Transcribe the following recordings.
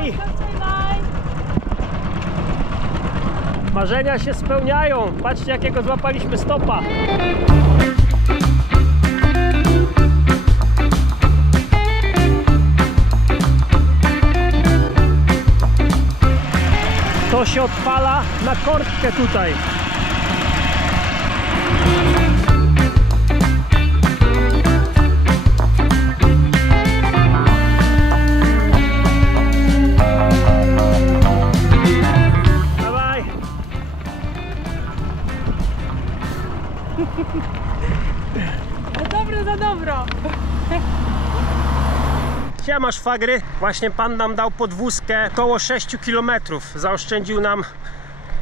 bye! Marzenia się spełniają. Patrzcie, jakiego złapaliśmy stopa. To się odpala na kortkę tutaj. Dawaj. Za dobro, za dobro. Siema szwagry, właśnie pan nam dał podwózkę około 6 km. Zaoszczędził nam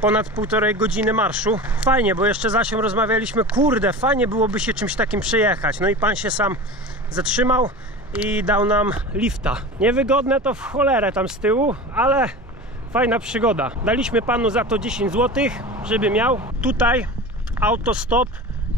ponad 1,5 godziny marszu. Fajnie, bo jeszcze z Asią rozmawialiśmy, kurde, fajnie byłoby się czymś takim przejechać. No i pan się sam zatrzymał i dał nam lifta. Niewygodne to w cholerę tam z tyłu, ale fajna przygoda. Daliśmy panu za to 10 zł, żeby miał. Tutaj autostop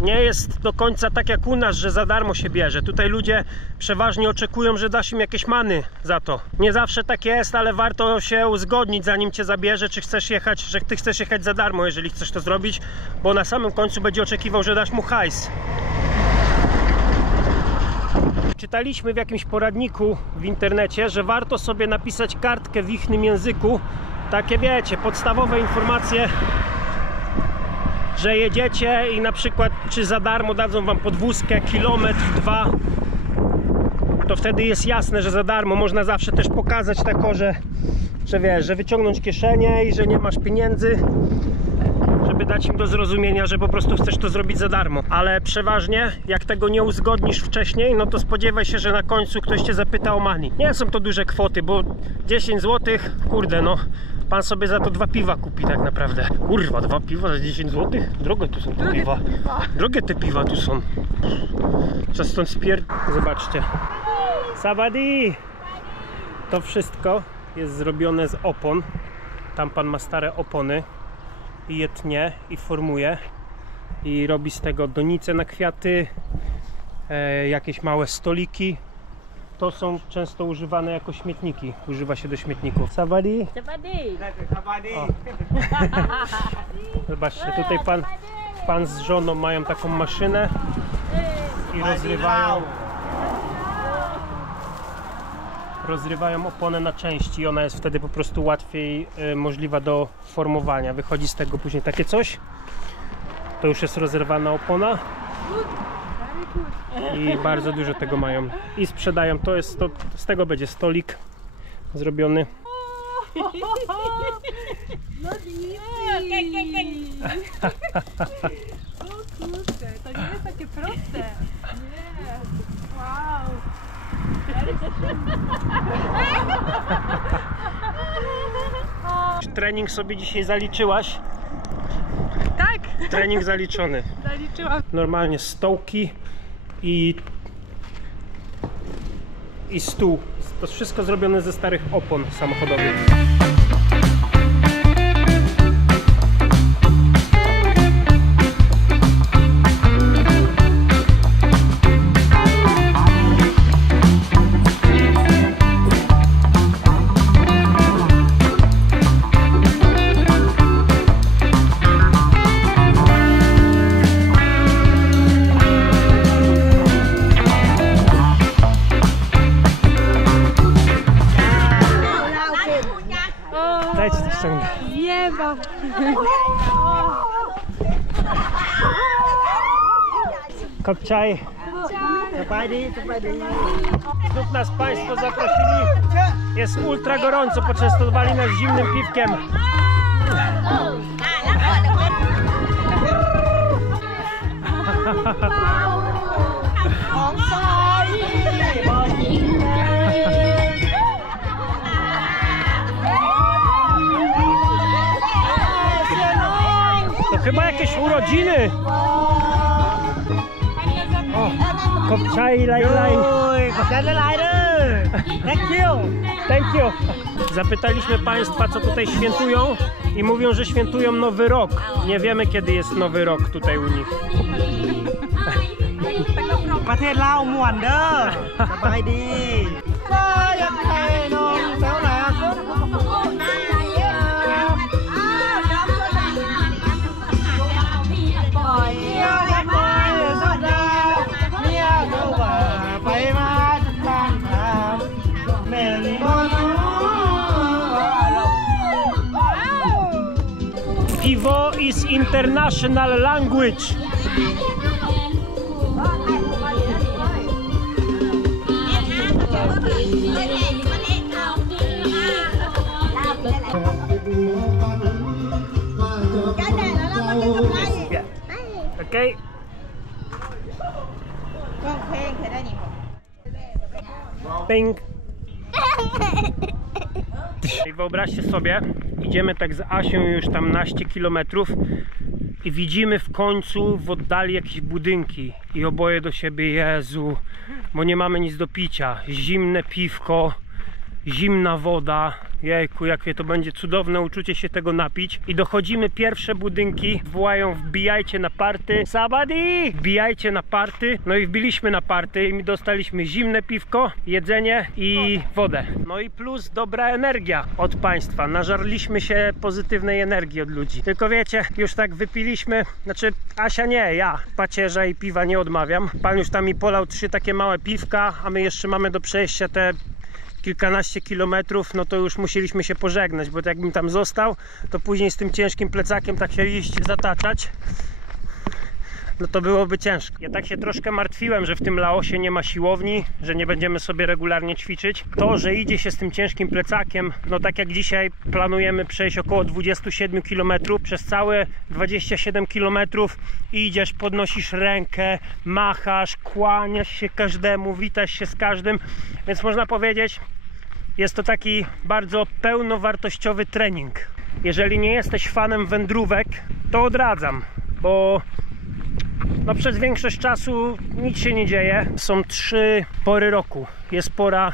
nie jest do końca tak jak u nas, że za darmo się bierze. Tutaj ludzie przeważnie oczekują, że dasz im jakieś many za to. Nie zawsze tak jest, ale warto się uzgodnić, zanim cię zabierze, czy chcesz jechać, że ty chcesz jechać za darmo, jeżeli chcesz to zrobić, bo na samym końcu będzie oczekiwał, że dasz mu hajs. Czytaliśmy w jakimś poradniku w internecie, że warto sobie napisać kartkę w innym języku. Takie wiecie, podstawowe informacje, że jedziecie i na przykład czy za darmo dadzą wam podwózkę, kilometr, 2, to wtedy jest jasne, że za darmo. Można zawsze też pokazać tako, że wiesz, że wyciągnąć kieszenię i że nie masz pieniędzy, żeby dać im do zrozumienia, że po prostu chcesz to zrobić za darmo. Ale przeważnie jak tego nie uzgodnisz wcześniej, no to spodziewaj się, że na końcu ktoś cię zapyta o money. Nie są to duże kwoty, bo 10 zł, kurde no, pan sobie za to 2 piwa kupi tak naprawdę. Kurwa, 2 piwa za 10 zł? Drogie tu są te piwa. Drogie te piwa tu są. Czas stąd Zobaczcie. Sabadi! To wszystko jest zrobione z opon. Tam pan ma stare opony i je tnie i formuje i robi z tego donice na kwiaty, jakieś małe stoliki. To są często używane jako śmietniki. Używa się do śmietników. Sabadi? Sabadi. Zobaczcie, tutaj pan z żoną mają taką maszynę i rozrywają oponę na części i ona jest wtedy po prostu łatwiej możliwa do formowania. Wychodzi z tego później takie coś. To już jest rozerwana opona. I bardzo dużo tego mają i sprzedają. Z tego będzie stolik zrobiony. No kurde, to nie jest takie proste. Nie. Wow. Trening sobie dzisiaj zaliczyłaś? Tak. Trening zaliczony. Zaliczyłam. Normalnie stołki i stół. To wszystko zrobione ze starych opon samochodowych. Nieba. Kopczaj. Znów nas państwo zaprosili. Jest ultra gorąco, poczęstowali nas zimnym piwkiem. To chyba jakieś urodziny. O, kopczaj, laj. Thank you. Zapytaliśmy państwa, co tutaj świętują i mówią, że świętują Nowy Rok. Nie wiemy, kiedy jest Nowy Rok tutaj u nich. ประเทศลาวม่วนเด้อสบายดีก็ยังไงน้องแถวหนา Iwo is international language. Okay. Ping. I wyobraźcie sobie, idziemy tak z Asią już tam naście kilometrów i widzimy w końcu w oddali jakieś budynki i oboje do siebie, Jezu, bo nie mamy nic do picia, zimne piwko, zimna woda, jejku, jakie to będzie cudowne uczucie się tego napić. I dochodzimy, pierwsze budynki wołają: wbijajcie na party, Sabadi! Wbijajcie na party. No i wbiliśmy na party i dostaliśmy zimne piwko, jedzenie i wodę. No i plus dobra energia od państwa. Nażarliśmy się pozytywnej energii od ludzi. Tylko wiecie, już tak wypiliśmy, znaczy Asia nie, ja pacierza i piwa nie odmawiam. Pan już tam mi polał 3 takie małe piwka, a my jeszcze mamy do przejścia te kilkanaście kilometrów, no to już musieliśmy się pożegnać, bo jakbym tam został, to później z tym ciężkim plecakiem tak się iść zataczać, no to byłoby ciężko. Ja tak się troszkę martwiłem, że w tym Laosie nie ma siłowni, że nie będziemy sobie regularnie ćwiczyć. To, że idzie się z tym ciężkim plecakiem, no tak jak dzisiaj planujemy przejść około 27 km, przez całe 27 km idziesz, podnosisz rękę, machasz, kłaniasz się każdemu, witasz się z każdym, więc można powiedzieć, jest to taki bardzo pełnowartościowy trening. Jeżeli nie jesteś fanem wędrówek, to odradzam, bo no przez większość czasu nic się nie dzieje. Są 3 pory roku. Jest pora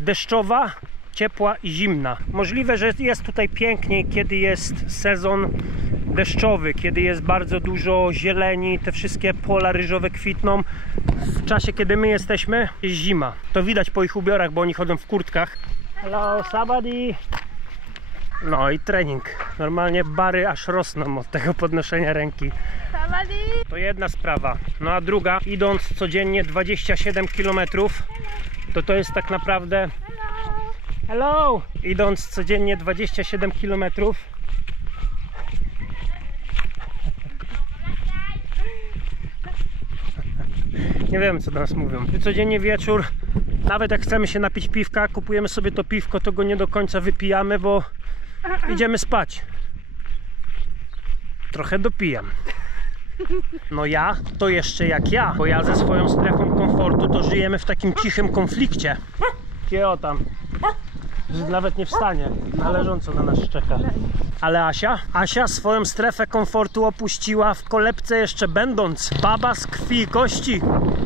deszczowa, ciepła i zimna. Możliwe, że jest tutaj piękniej, kiedy jest sezon deszczowy, kiedy jest bardzo dużo zieleni, te wszystkie pola ryżowe kwitną. W czasie, kiedy my jesteśmy, jest zima. To widać po ich ubiorach, bo oni chodzą w kurtkach. Hello, Sabadi! No i trening. Normalnie bary aż rosną od tego podnoszenia ręki. To jedna sprawa. No a druga, idąc codziennie 27 km, to jest tak naprawdę... Hello! Idąc codziennie 27 km, nie wiem, co do nas mówią. Codziennie wieczór, nawet jak chcemy się napić piwka, kupujemy sobie to piwko, to go nie do końca wypijamy, bo idziemy spać. Trochę dopijam. No ja, to jeszcze jak ja, bo ja ze swoją strefą komfortu to żyjemy w takim cichym konflikcie. Kio tam, że nawet nie wstanie, na leżąco na nas czeka. Ale Asia swoją strefę komfortu opuściła w kolebce jeszcze będąc. Baba z krwi i kości.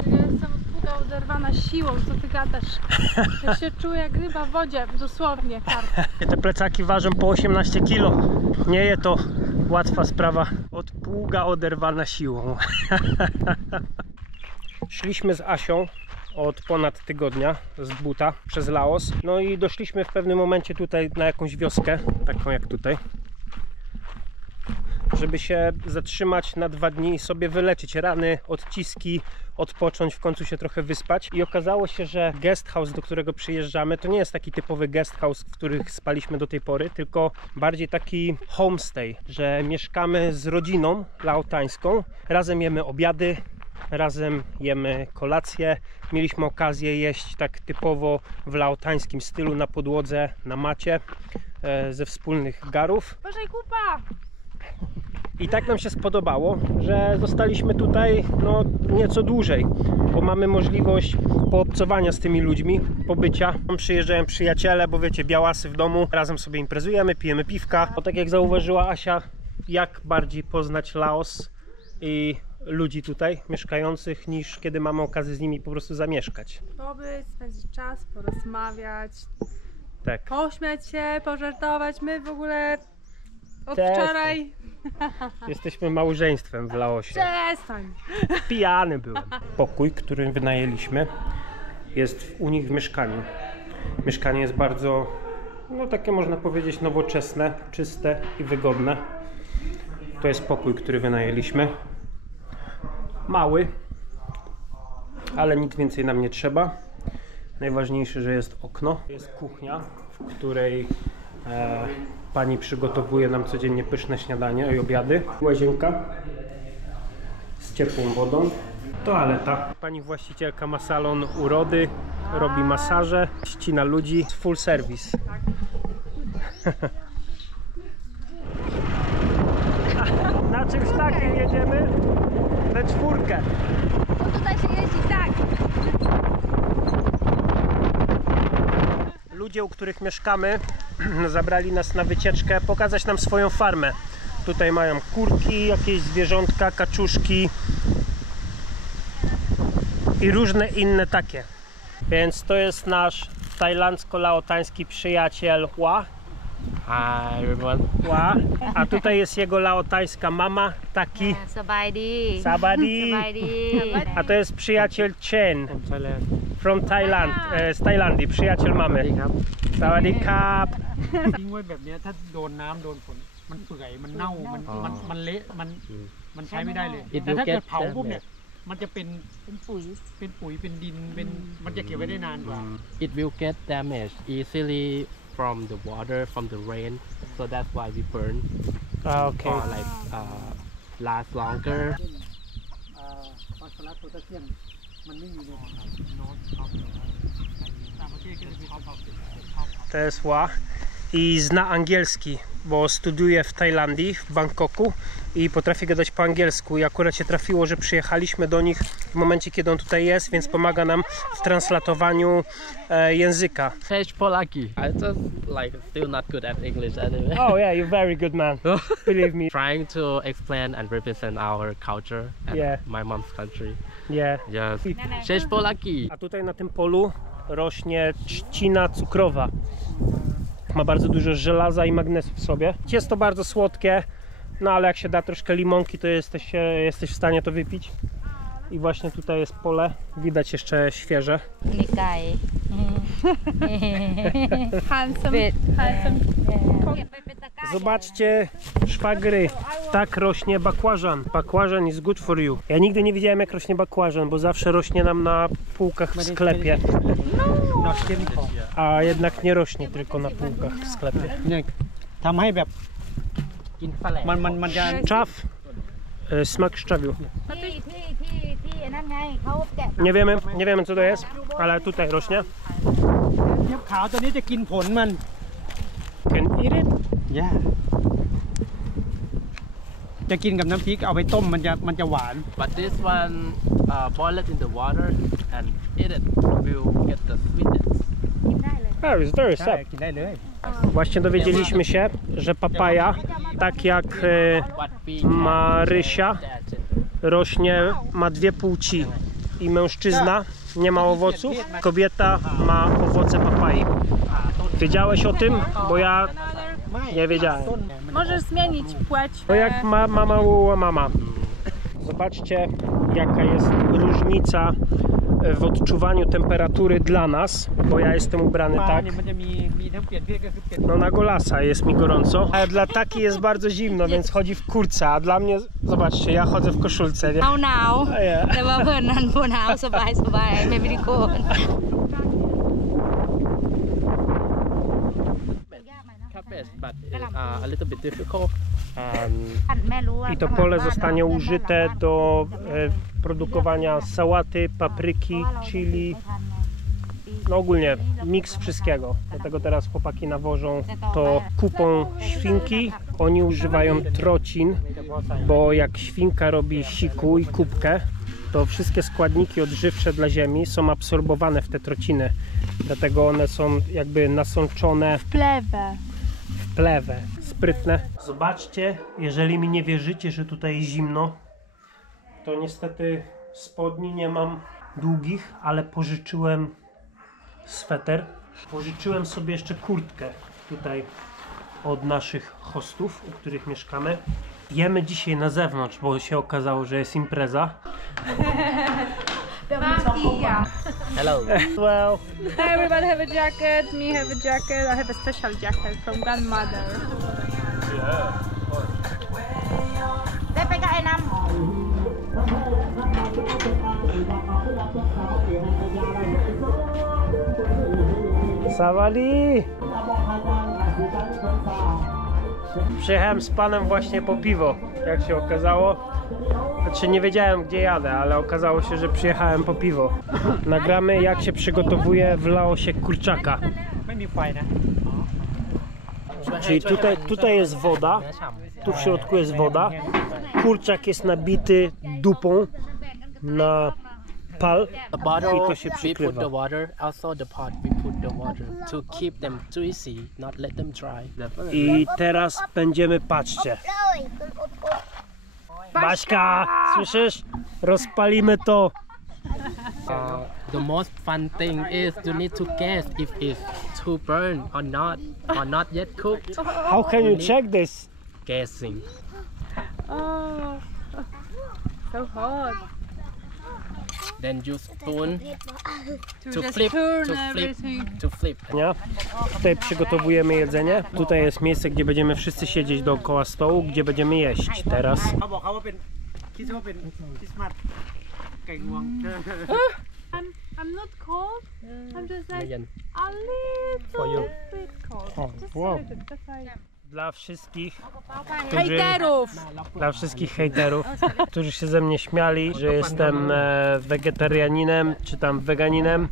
Ja jestem od pługa oderwana siłą, co ty gadasz? Ja się czuję jak ryba w wodzie, dosłownie, karp. Te plecaki ważą po 18 kg. Nie jest to łatwa sprawa. Od pługa oderwana siłą. Szliśmy z Asią od ponad tygodnia z buta przez Laos. No i doszliśmy w pewnym momencie tutaj na jakąś wioskę, taką jak tutaj, żeby się zatrzymać na 2 dni i sobie wyleczyć rany, odciski, odpocząć, w końcu się trochę wyspać. I okazało się, że guest house, do którego przyjeżdżamy, to nie jest taki typowy guest house, w których spaliśmy do tej pory, tylko bardziej taki homestay, że mieszkamy z rodziną laotańską, razem jemy obiady, razem jemy kolację. Mieliśmy okazję jeść tak typowo w laotańskim stylu, na podłodze, na macie, ze wspólnych garów. Boże, kupa! I tak nam się spodobało, że zostaliśmy tutaj no, nieco dłużej, bo mamy możliwość poobcowania z tymi ludźmi, pobycia. Przyjeżdżają przyjaciele, bo wiecie, białasy w domu, razem sobie imprezujemy, pijemy piwka. Bo tak jak zauważyła Asia, jak bardziej poznać Laos i ludzi tutaj mieszkających, niż kiedy mamy okazję z nimi po prostu zamieszkać. Pobyć, spędzić czas, porozmawiać, Tak. pośmiać się, pożartować. My w ogóle od Przestań. wczoraj... Jesteśmy małżeństwem w Laosie. Przestań! Pijany byłem. Pokój, który wynajęliśmy, jest u nich w mieszkaniu. Mieszkanie jest bardzo, no takie można powiedzieć, nowoczesne, czyste i wygodne. To jest pokój, który wynajęliśmy. Mały, ale nic więcej nam nie trzeba. Najważniejsze, że jest okno. Jest kuchnia, w której Pani przygotowuje nam codziennie pyszne śniadanie i obiady. Łazienka z ciepłą wodą. Toaleta. Pani właścicielka ma salon urody, robi masaże, ścina ludzi. Full service. Na czymś takim jedziemy we czwórkę. Bo tutaj się jeździ tak. Ludzie, u których mieszkamy, zabrali nas na wycieczkę, pokazać nam swoją farmę. Tutaj mają kurki, jakieś zwierzątka, kaczuszki i różne inne takie. Więc to jest nasz tajlandzko-laotański przyjaciel Hua. Hi everyone. Hua. A tutaj jest jego laotańska mama, Taki. สบายดี Sabadi. สบายดี A to jest przyjaciel Chen From Thailand. from Thailand, z Tajlandii, przyjaciel mamy. Sawadee krap. ทิ้งไว้แบบเนี้ยถ้าโดนน้ำโดนฝนมันเปื่อยมันเน่ามันเละมันใช้ไม่ได้เลย It แต่ will ถ้าเกิด get เผาปุ๊บเนี่ย damaged. มันจะเป็นปุ๋ยเป็นดินมันจะเก็บไว้ได้นานกว่า It will get damaged easily from the water, from the rain. So that's why we burn Okay. for like last longer. ฟอสฟอรัสโพแทสเซียมมันไม่มีในน้อยครับต่างประเทศก็จะมีท็อป To jest Hua i zna angielski, bo studiuje w Tajlandii, w Bangkoku i potrafi gadać po angielsku i akurat się trafiło, że przyjechaliśmy do nich w momencie, kiedy on tutaj jest, więc pomaga nam w translatowaniu języka. Cześć Polaki. I just like still not good at English anyway. Oh yeah, you're very good man, believe me. Trying to explain and represent our culture and Yeah. my mom's country. Yeah. Yes. Cześć Polaki. A tutaj na tym polu rośnie trzcina cukrowa. Ma bardzo dużo żelaza i magnesu w sobie. Jest to bardzo słodkie, no ale jak się da troszkę limonki, to jesteś w stanie to wypić. I właśnie tutaj jest pole, widać jeszcze świeże. นี่ไก่ Handsome. Handsome. เก็บไปเป็นตะกร้า Zobaczcie, szwagry, tak rośnie bakłażan. Bakłażan is good for you. Ja nigdy nie widziałem, jak rośnie bakłażan, bo zawsze rośnie nam na półkach w sklepie. นอตเก็ตของ A jednak nie rośnie tylko na półkach w sklepie. เนี่ยทำให้แบบ กินแฝลง มันจะ Czaw, smak szczawiu. ที่นั่นไงเขาแกะ Nie wiemy co to jest, ale tutaj rośnie. เทียบขาวตัวนี้จะกินผลมัน Can eat it? ย่าจะกินกับน้ำพริกเอาไปต้มมันจะหวาน But this one, boil it in the water and eat it. Will get the sweetness. กินได้เลย Oh, it's very ใช่ sad. กินได้เลย Właśnie dowiedzieliśmy się, że papaja, tak jak What we Marysia, rośnie, ma dwie płci. I mężczyzna nie ma owoców, kobieta ma owoce papai. Wiedziałeś o tym? Bo ja nie wiedziałem. Możesz zmienić płeć. To jak mama. Zobaczcie, jaka jest różnica w odczuwaniu temperatury dla nas, bo ja jestem ubrany ปลา tak. เนี่ยมันจะมีทั้งเปลี่ยนเพศก็คือเปลี่ยน No na golasa jest mi gorąco, a dla Taki jest bardzo zimno, więc chodzi w kurce, a dla mnie, zobaczcie, ja chodzę w koszulce. Nie? เอาหนาว Yeah. แต่ว่าเพื่อนนั้นผู้หนาวสบายไม่ได้โกน cabbage, but it's a little bit difficult. ท่านแม่รู้ว่า I to pole zostanie użyte do produkowania sałaty, papryki, chili, no ogólnie miks wszystkiego. Dlatego teraz chłopaki nawożą to kupą świnki. Oni używają trocin, bo jak świnka robi siku i kubkę, to wszystkie składniki odżywcze dla ziemi są absorbowane w te trociny. Dlatego one są jakby nasączone W plewę. w plewę. Sprytne. Zobaczcie, jeżeli mi nie wierzycie, że tutaj jest zimno, to niestety spodni nie mam długich, ale pożyczyłem sweter. Pożyczyłem sobie jeszcze kurtkę tutaj od naszych hostów, u których mieszkamy. Jemy dzisiaj na zewnątrz, bo się okazało, że jest impreza. Hello. Well, Everybody have a jacket. Me have a jacket. I have a special jacket from grandmother. ได้ไปกับไอ้น้ำ Savali! Przyjechałem z panem właśnie po piwo, jak się okazało. Znaczy nie wiedziałem gdzie jadę, ale okazało się, że przyjechałem po piwo. Nagramy jak się przygotowuje w Laosie kurczaka. ไม่มีไฟนะ Czyli tutaj jest woda, tu w środku jest woda. Kurczak jest nabity dupą na pal The bottle, i to się we put przykrywa. the water. Also the pot, we put the water to keep them juicy, not let them dry. I teraz będziemy, patrzcie. Baśka, słyszysz? Rozpalimy to. The most fun thing is you need to guess if it's too burn or not yet cooked. How can you check this? Guessing. Oh, so hot. Then you spoon To to just flip, turn to flip, everything. to flip. Nie? Tutaj przygotowujemy jedzenie. Tutaj jest miejsce, gdzie będziemy wszyscy siedzieć dookoła stołu, gdzie będziemy jeść teraz. เขาบอกเขาว่าเป็นคิดว่าเป็นคริสต์มาสไก่งวง I'm not cold. I'm just like Ayan. a For you. little bit cold. Oh, Just wow. a little. That's why. Dla wszystkich, Hejterów! dla wszystkich hejterów, którzy się ze mnie śmiali, że jestem wegetarianinem czy tam weganinem,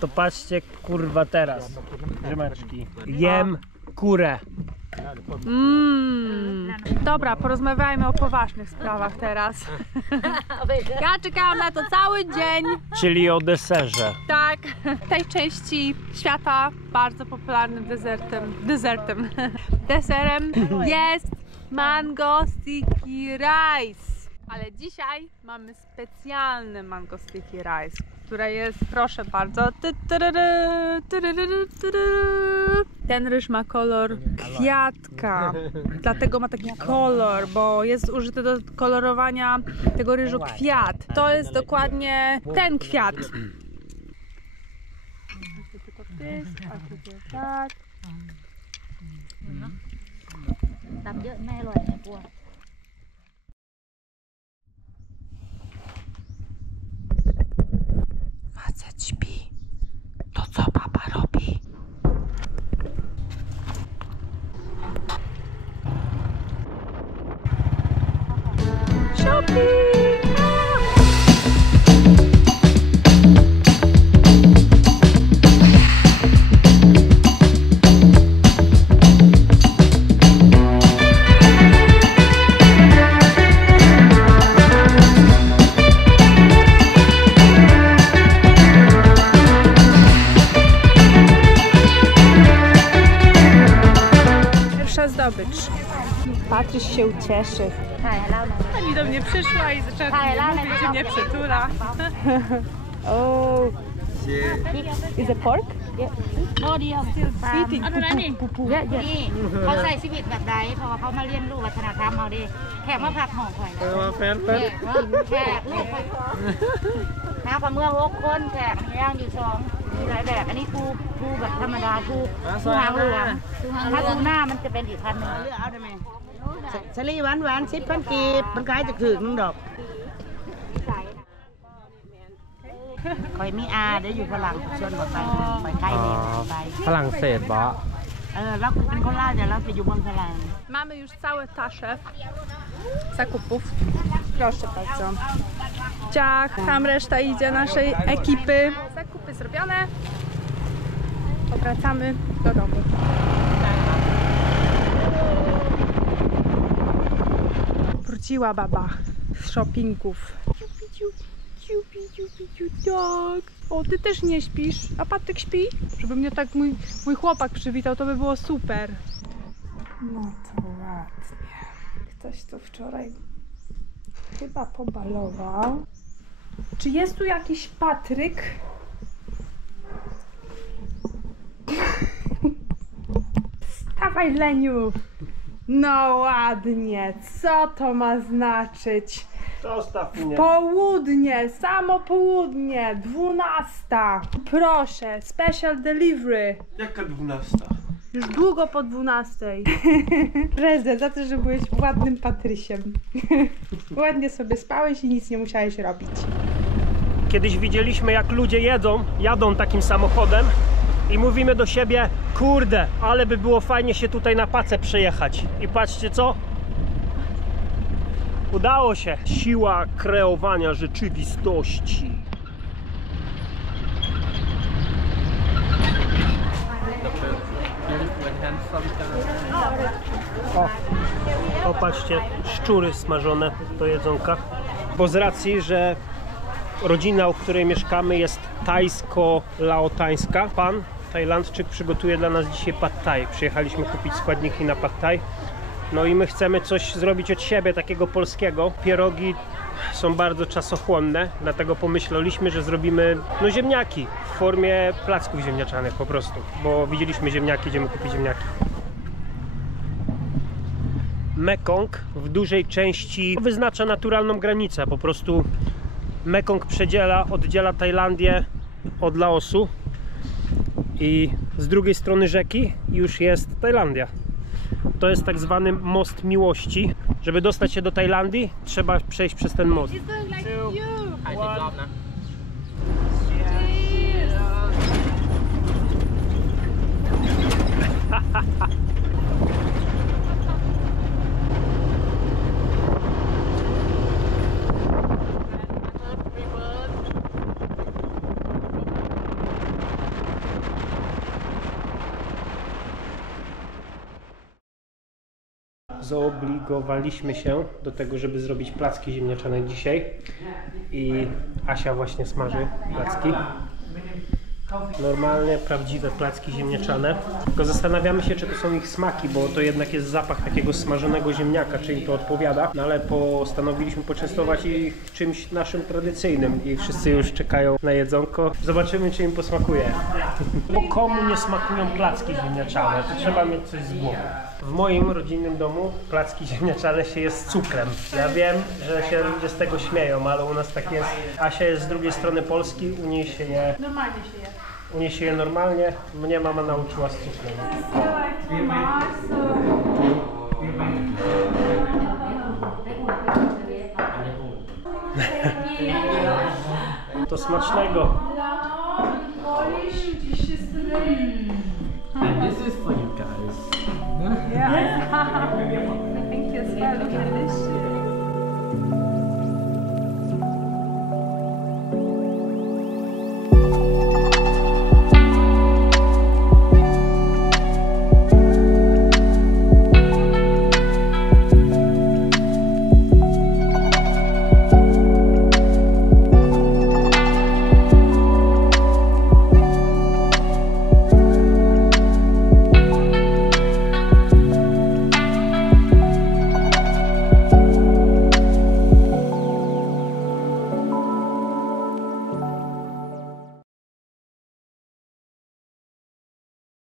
to patrzcie kurwa teraz, rymeczki. Jem kurę. Dobra, porozmawiajmy o poważnych sprawach teraz. Ja czekałam na to cały dzień. Czyli o deserze. Tak, w tej części świata bardzo popularnym deserem jest mango sticky rice. Ale dzisiaj mamy specjalny mango sticky rice, które jest, proszę bardzo, ten ryż ma kolor kwiatka, dlatego ma taki kolor, bo jest użyty do kolorowania tego ryżu kwiat. To jest dokładnie ten kwiat. Tak. ตับเยอะไม่อร่อยกลัว Facet śpi. To co baba robi? Shopping! Pierwsza zdobycz. Patryś się ucieszy. ถ่ายให้เราหน่อย Pani do mnie przyszła i zaczęła Hej, mi Lana, mówić, że mnie nie przytula. Oh, is it pork? โอ้เดียว Eating. เยอะนี่เขาใส่ชีวิตแบบใดเพราะว่าเขามาเรียนรู้วัฒนธรรมเราดิแขกมาพักห้องข่อย แฟน แขกลูกข่อยน้ำกับเมื่อ6 คนแขกย่างอยู่2มีหลายแบบอันนี้ปูแบบธรรมดาปูหางเหลืองถ้าปูหน้ามันจะเป็นอีกพันหนึ่ง เลือกเอาได้ไหมสลีหวานหวาน10,000 กีบมันขายจะถึงนึงดอกคอยมีอาเดี๋ยวอยู่ฝรั่งชวนมาไปไทยเนี่ยไป ฝรั่งเศสบอ เราเป็นคนลาวแต่เราไปอยู่เมืองฝรั่ง Mamy już całe tasze zakupów. Proszę bardzo. Ciach, tam reszta idzie naszej ekipy. Zakupy zrobione. Powracamy do domu. Wróciła baba z shoppingów. Tak. O, ty też nie śpisz, a Patryk śpi? Żeby mnie tak mój chłopak przywitał, to by było super. No to ładnie. Ktoś tu wczoraj chyba pobalował. Czy jest tu jakiś Patryk? Wstawaj, Leniu! No ładnie, co to ma znaczyć? Zostaw mnie. Południe, samo południe, 12. Proszę, special delivery. Jaka 12? Już długo po 12. Prezent za to, że byłeś ładnym Patrysiem. Ładnie sobie spałeś i nic nie musiałeś robić. Kiedyś widzieliśmy jak ludzie jadą takim samochodem i mówimy do siebie, kurde, ale by było fajnie się tutaj na pacę przejechać. I patrzcie co? Udało się. Siła kreowania rzeczywistości. O, patrzcie, szczury smażone do jedzonka. Bo z racji, że rodzina, u której mieszkamy, jest tajsko-laotańska, pan Tajlandczyk przygotuje dla nas dzisiaj pad thai. Przyjechaliśmy kupić składniki na pad thai. No i my chcemy coś zrobić od siebie, takiego polskiego. Pierogi są bardzo czasochłonne, dlatego pomyśleliśmy, że zrobimy ziemniaki w formie placków ziemniaczanych po prostu, bo widzieliśmy ziemniaki, idziemy kupić ziemniaki. Mekong w dużej części wyznacza naturalną granicę, po prostu Mekong oddziela Tajlandię od Laosu i z drugiej strony rzeki już jest Tajlandia. To jest tak zwany most miłości. Żeby dostać się do Tajlandii, trzeba przejść przez ten most. Zobligowaliśmy się do tego, żeby zrobić placki ziemniaczane dzisiaj i Asia właśnie smaży placki. Normalne, prawdziwe placki ziemniaczane. Tylko zastanawiamy się, czy to są ich smaki, bo to jednak jest zapach takiego smażonego ziemniaka, czy im to odpowiada. No ale postanowiliśmy poczęstować ich czymś naszym tradycyjnym i wszyscy już czekają na jedzonko. Zobaczymy, czy im posmakuje. Bo komu nie smakują placki ziemniaczane, to trzeba mieć coś z głowy. W moim rodzinnym domu placki ziemniaczane się je z cukrem. Ja wiem, że się ludzie z tego śmieją, ale u nas tak jest. Asia jest z drugiej strony Polski, u niej się je... Normalnie się je. U niej się je normalnie, mnie mama nauczyła z cukrem. To smacznego. And this is for you guys. Yeah. Thank you as well.